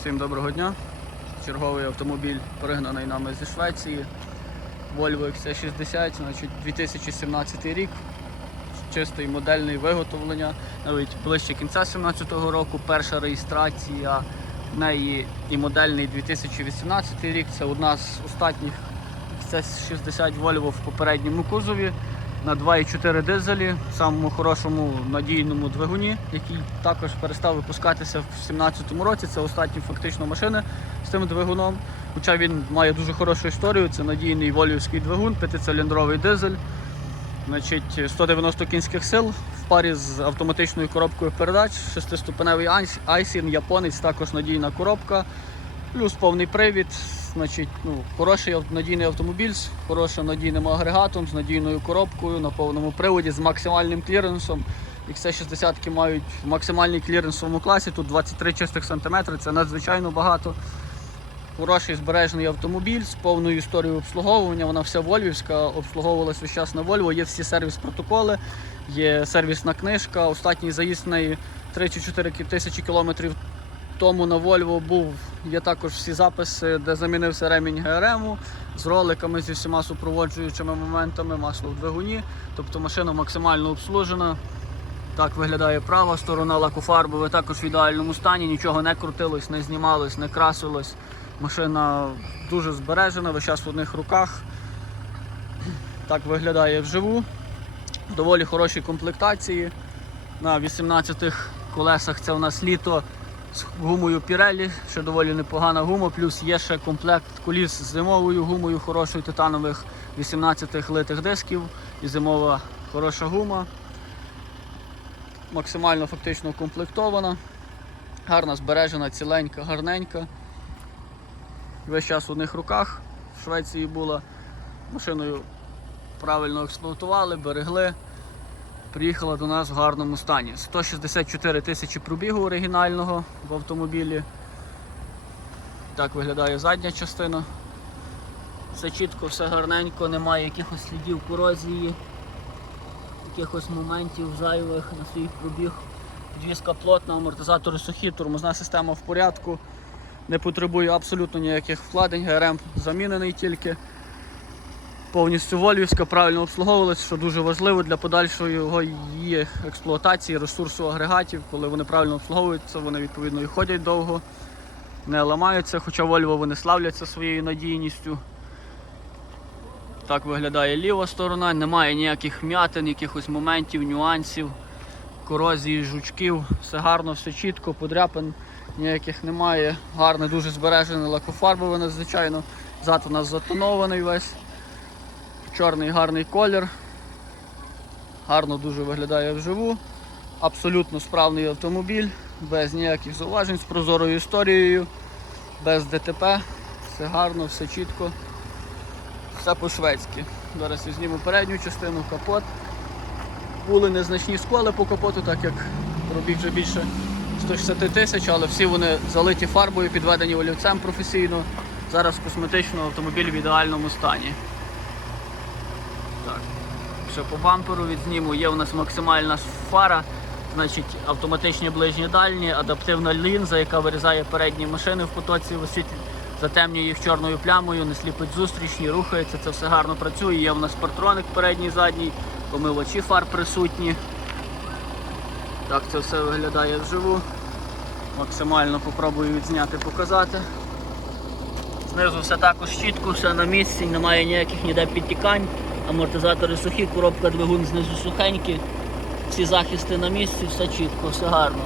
Всім доброго дня. Черговий автомобіль пригнаний нами зі Швеції. Volvo XC60, значить 2017 рік. Чистий модельний виготовлення, навіть ближче кінця 2017 року. Перша реєстрація в неї і модельний 2018 рік. Це одна з останніх XC60 Volvo в попередньому кузові на 2,4 дизелі, в самому хорошому надійному двигуні, який також перестав випускатися в 2017 році. Це останні фактично машини з тим двигуном. Хоча він має дуже хорошу історію, це надійний волівський двигун, п'ятициліндровий дизель. Значить, 190 кінських сил в парі з автоматичною коробкою передач, шестиступеневий айс- айсін, японець, також надійна коробка, плюс повний привід. Значить, ну, хороший надійний автомобіль з хорошим надійним агрегатом, з надійною коробкою на повному приводі, з максимальним кліренсом. XC60 мають максимальний кліренс в своєму класі, тут 23 чистих сантиметри, це надзвичайно багато. Хороший збережений автомобіль з повною історією обслуговування. Вона вся вольвівська, обслуговувалась весь час на Volvo. Є всі сервіс-протоколи, є сервісна книжка. Останній заїзд в неї 3 чи 4 тисячі кілометрів тому на Volvo був. Є також всі записи, де замінився ремінь ГРМ з роликами, зі всіма супроводжуючими моментами, масло в двигуні. Тобто машина максимально обслужена. Так виглядає права сторона лакофарбове, також в ідеальному стані, нічого не крутилось, не знімалось, не красилось. Машина дуже збережена, весь час в одних руках. Так виглядає вживу. Доволі хорошій комплектації. На 18 колесах це у нас літо з гумою Pirelli, ще доволі непогана гума, плюс є ще комплект коліс з зимовою гумою, хорошою титанових 18 литих дисків і зимова хороша гума. Максимально фактично укомплектована. Гарна збережена, ціленька, гарненька. Весь час в одних руках. В Швеції була. Машиною правильно експлуатували, берегли. Приїхала до нас в гарному стані. 164 тисячі пробігу оригінального в автомобілі. Так виглядає задня частина. Все чітко, все гарненько, немає якихось слідів корозії, якихось моментів зайвих на свій пробіг. Підвізка плотна, амортизатори сухі, тормозна система в порядку. Не потребує абсолютно ніяких вкладень, ГРМ замінений тільки. Повністю вольвівська, правильно обслуговувалась, що дуже важливо для подальшої її експлуатації, ресурсу агрегатів. Коли вони правильно обслуговуються, вони відповідно і ходять довго, не ламаються, хоча Volvo вони славляться своєю надійністю. Так виглядає ліва сторона, немає ніяких м'ятин, якихось моментів, нюансів, корозії, жучків. Все гарно, все чітко, подряпин ніяких немає. Гарне, дуже збережене лакофарбове надзвичайно. Зад у нас затонований весь. Чорний гарний колір. Гарно дуже виглядає вживу. Абсолютно справний автомобіль, без ніяких зауважень, з прозорою історією, без ДТП. Все гарно, все чітко. Все по-шведськи. Зараз я зніму передню частину, капот. Були незначні сколи по капоту, так як пробіг вже більше 160 тисяч, але всі вони залиті фарбою, підведені олівцем професійно. Зараз косметично автомобіль в ідеальному стані. Так. Ще по бамперу відзніму. Є у нас максимальна фара, значить автоматичні ближні дальні, адаптивна лінза, яка вирізає передні машини в потоці, освітлює, затемнює їх чорною плямою, не сліпить зустрічні, рухається, це все гарно працює. Є у нас партроник передній, задній, помивачі фар присутні. Так це все виглядає вживу. Максимально попробую відзняти, показати. Знизу все також чітко, все на місці, немає ніяких ніде підтікань. Амортизатори сухі, коробка двигун знизу сухенькі. Всі захисти на місці, все чітко, все гарно.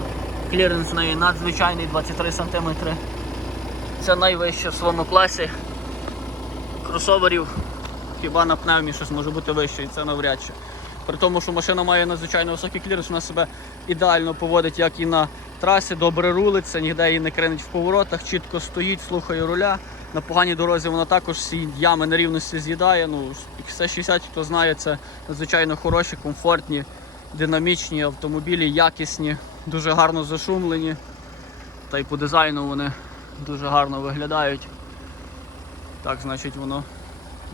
Кліренс в неї надзвичайний 23 см. Це найвище в своєму класі. Кросоверів хіба на пневмі щось може бути вище, і це навряд чи. При тому, що машина має надзвичайно високий кліренс, вона себе ідеально поводить, як і на трасі, добре рулиться, ніде її не кренить в поворотах, чітко стоїть, слухає руля. На поганій дорозі вона також всі ями нерівності з'їдає. Ну, XC60, хто знає, це надзвичайно хороші, комфортні, динамічні автомобілі, якісні, дуже гарно зашумлені. Та й по дизайну вони дуже гарно виглядають. Так, значить, воно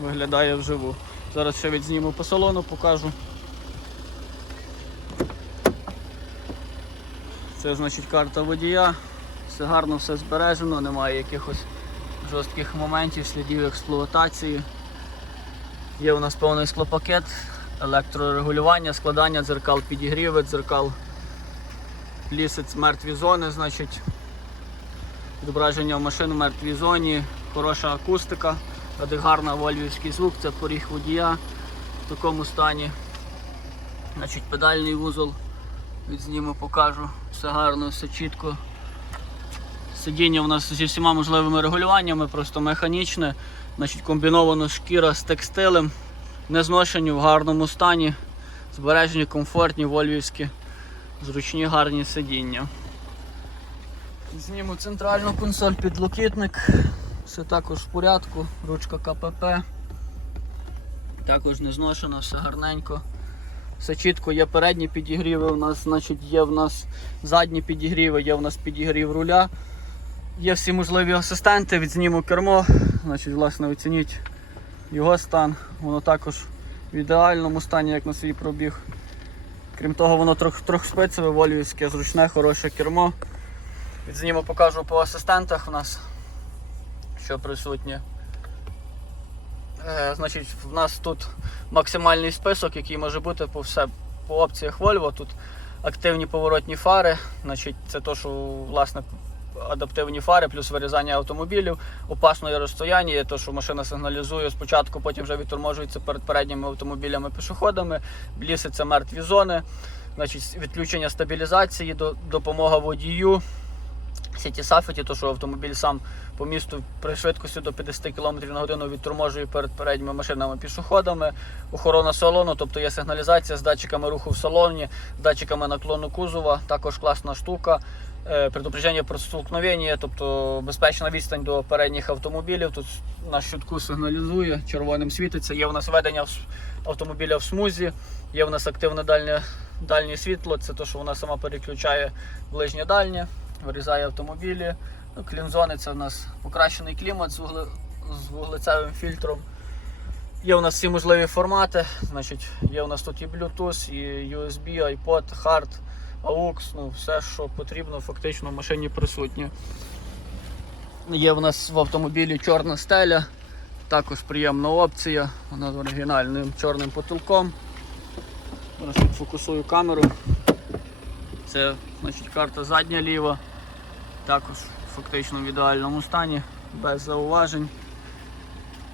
виглядає вживу. Зараз ще відзніму по салону, покажу. Це значить карта водія. Все гарно, все збережено, немає якихось жорстких моментів, слідів експлуатації. Є у нас повний склопакет, електрорегулювання, складання дзеркал, підігріви дзеркал, лісець мертві зони, значить, відображення в машину в мертвій зоні, хороша акустика, гарна вольвівський звук, це поріг водія в такому стані. Значить, педальний вузол відзніму, покажу. Все гарно, все чітко. Сидіння у нас зі всіма можливими регулюваннями, просто механічне. Значить, комбіновано шкіра з текстилем, не зношені в гарному стані, збережені, комфортні, вольвівські, зручні, гарні сидіння. Зніму центральну консоль, підлокітник. Все також в порядку, ручка КПП. Також не зношена, все гарненько. Все чітко, є передні підігріви, у нас, значить, є в нас задні підігріви, є в нас підігрів руля. Є всі можливі асистенти, відзніму кермо, значить, власне, оцініть його стан. Воно також в ідеальному стані, як на свій пробіг. Крім того, воно трохи трох спецеве, вольвівське, зручне, хороше кермо. Відзніму покажу по асистентах у нас, що присутнє. Е, значить, в нас тут максимальний список, який може бути по, все, по опціях Volvo. Тут активні поворотні фари, значить, це то, що власне адаптивні фари, плюс вирізання автомобілів, опасної розстояння, то, що машина сигналізує спочатку, потім вже відторможується перед передніми автомобілями пішоходами, це мертві зони, значить, відключення стабілізації, допомога водію. Сіті Сафеті, то що автомобіль сам по місту при швидкості до 50 км на годину відторможує перед передніми машинами пішоходами, охорона салону, тобто є сигналізація з датчиками руху в салоні, з датчиками наклону кузова, також класна штука. Е, Предупреждення про столкновення, тобто безпечна відстань до передніх автомобілів. Тут на щитку сигналізує, червоним світиться. Є в нас ведення автомобіля в смузі, є в нас активне дальнє, дальнє світло, це те, що вона сама переключає ближнє дальнє вирізає автомобілі. Ну, клімзони це в нас покращений клімат з, вугле... з вуглецевим фільтром. Є у нас всі можливі формати. Значить, Є у нас тут і Bluetooth, і USB, iPod, Hard, AUX, ну, все, що потрібно, фактично в машині присутнє. Є в нас в автомобілі чорна стеля, також приємна опція, вона з оригінальним чорним потолком. Зараз фокусую камеру. Це значить, карта задня ліва, також фактично в ідеальному стані, без зауважень.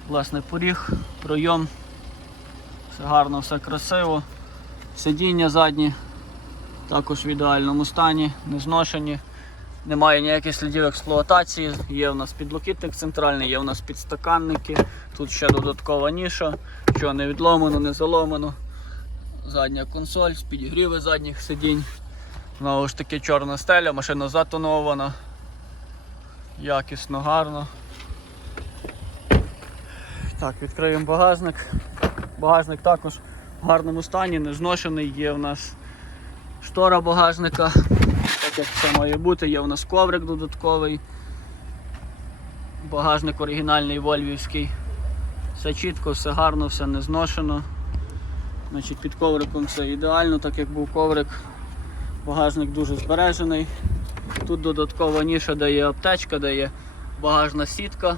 Власне поріг, пройом, все гарно, все красиво. Сидіння задні також в ідеальному стані, не зношені, немає ніяких слідів експлуатації. Є у нас підлокітник центральний, є у нас підстаканники, тут ще додаткова ніша, що не відломано, не заломано. Задня консоль з підігріви задніх сидінь. Знову ж таки чорна стеля, машина затонована. Якісно, гарно. Так, відкриємо багажник. Багажник також в гарному стані, не зношений, є в нас штора багажника, так як це має бути, є в нас коврик додатковий. Багажник оригінальний вольвівський. Все чітко, все гарно, все не зношено. Значить, під ковриком все ідеально, так як був коврик. Багажник дуже збережений. Тут додаткова ніша, де є аптечка, де є багажна сітка,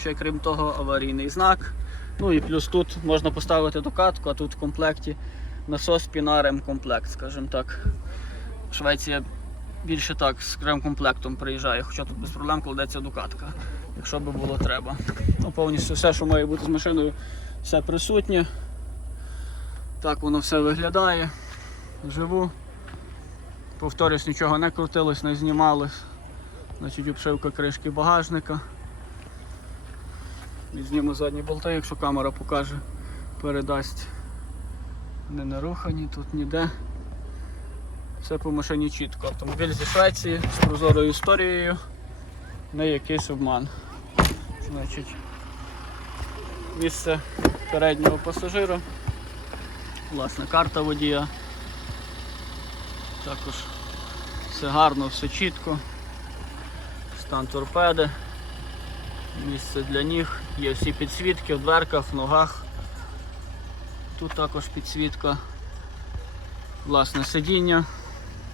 ще крім того аварійний знак. Ну і плюс тут можна поставити докатку, а тут в комплекті насос пінарем комплект, скажімо так. Швеція більше так з ремкомплектом приїжджає, хоча тут без проблем кладеться докатка, якщо би було треба. Ну, повністю все, що має бути з машиною, все присутнє. Так воно все виглядає. Живу. Повторюсь, нічого не крутилось, не знімалось. Значить, обшивка кришки багажника. Візьмемо задні болти, якщо камера покаже, передасть. Не нарухані тут ніде. Все по машині чітко. Автомобіль зі Швеції з прозорою історією, не якийсь обман. Значить, місце переднього пасажира. Власне, карта водія. Також все гарно, все чітко. Стан торпеди, місце для ніг, є всі підсвітки в дверках, в ногах. Тут також підсвітка, власне сидіння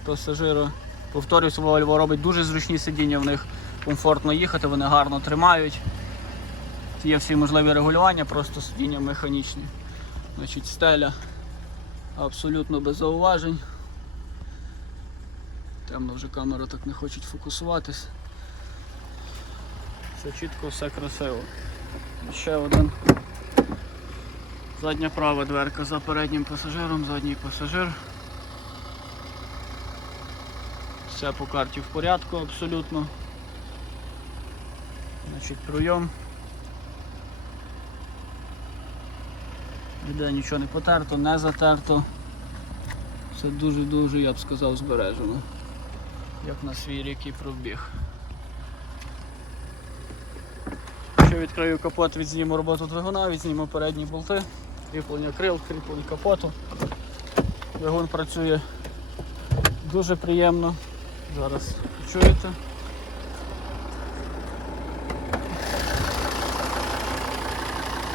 пасажира Повторюсь, Volvo робить дуже зручні сидіння, в них комфортно їхати, вони гарно тримають. Є всі можливі регулювання, просто сидіння механічні. Значить, стеля абсолютно без зауважень. Темно вже камера так не хоче фокусуватись. Все чітко, все красиво. Ще один. Задня права дверка за переднім пасажиром, задній пасажир. Все по карті в порядку абсолютно. Значить, пройом. Ніде нічого не потерто, не затерто. Все дуже-дуже, я б сказав, збережено. Як на свій рік і пробіг. Ще відкрию капот, відзніму роботу двигуна, відзніму передні болти, кріплення крил, кріплення капоту. Двигун працює дуже приємно. Зараз чуєте.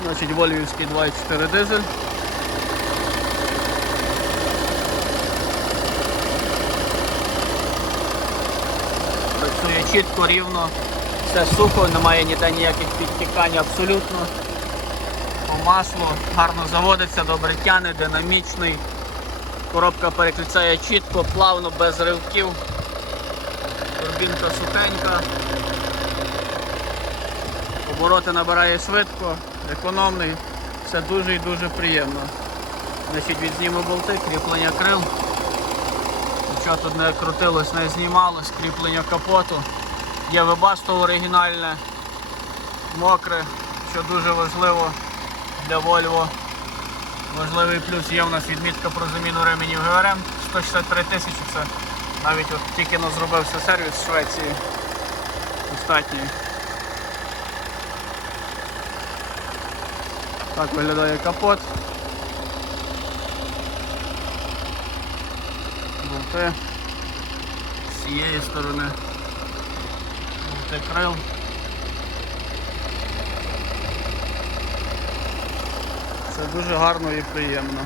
Значить, Вольвівський 2.4 дизель. Працює чітко, рівно, все сухо, немає ніде ніяких підтікань абсолютно. По маслу гарно заводиться, добре тяне, динамічний. Коробка переключає чітко, плавно, без ривків. Турбінка сухенька. Обороти набирає швидко, економний, все дуже і дуже приємно. Значить, відзніму болти, кріплення крил. Нічого тут не крутилось, не знімалось, кріплення капоту. Є вебасто оригінальне, мокре, що дуже важливо для Volvo. Важливий плюс є в нас відмітка про заміну ременів ГРМ 163 тисячі. Це навіть от тільки но зробився сервіс в Швеції. Остатній. Так виглядає капот. Болти з цієї сторони. Болти крил. Це дуже гарно і приємно.